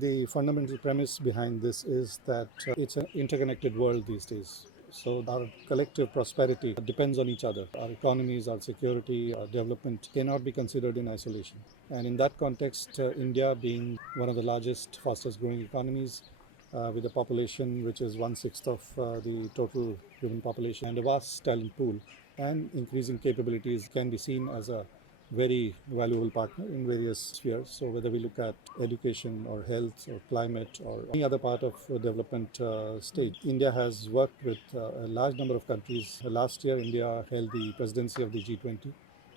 The fundamental premise behind this is that it's an interconnected world these days. So our collective prosperity depends on each other. Our economies, our security, our development cannot be considered in isolation. And in that context, India being one of the largest, fastest growing economies, with a population which is one-sixth of the total human population and a vast talent pool and increasing capabilities, can be seen as a very valuable partner in various spheres. So whether we look at education or health or climate or any other part of development stage, India has worked with a large number of countries. Last year, India held the presidency of the G20.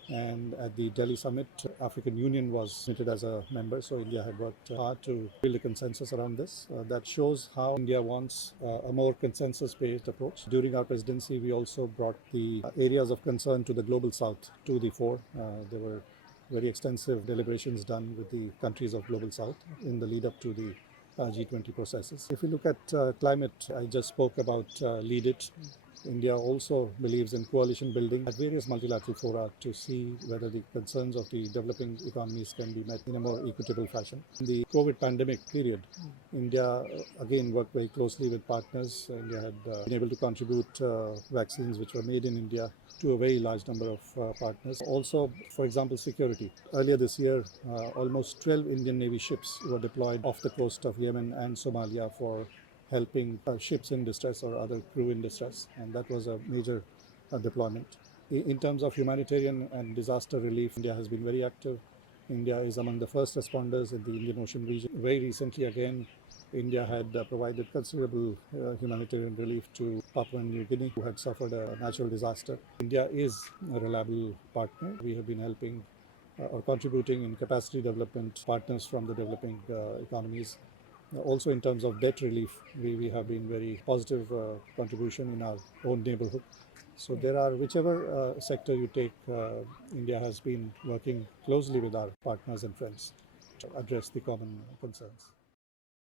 And at the Delhi summit, African Union was admitted as a member. So India had worked hard to build a consensus around this. That shows how India wants a more consensus-based approach. During our presidency, we also brought the areas of concern to the global south to the fore. There were very extensive deliberations done with the countries of global south in the lead up to the G20 processes. If we look at climate, I just spoke about Lead It. India also believes in coalition building at various multilateral fora to see whether the concerns of the developing economies can be met in a more equitable fashion. In the COVID pandemic period, India again worked very closely with partners. India had been able to contribute vaccines which were made in India to a very large number of partners. Also, for example, security. Earlier this year, almost 12 Indian Navy ships were deployed off the coast of Yemen and Somalia for helping ships in distress or other crew in distress, and that was a major deployment. In terms of humanitarian and disaster relief, India has been very active. India is among the first responders in the Indian Ocean region. Very recently, again, India had provided considerable humanitarian relief to Papua New Guinea, who had suffered a natural disaster. India is a reliable partner. We have been helping or contributing in capacity development partners from the developing economies. Also, in terms of debt relief, we have been very positive contribution in our own neighborhood. So there are, whichever sector you take, India has been working closely with our partners and friends to address the common concerns.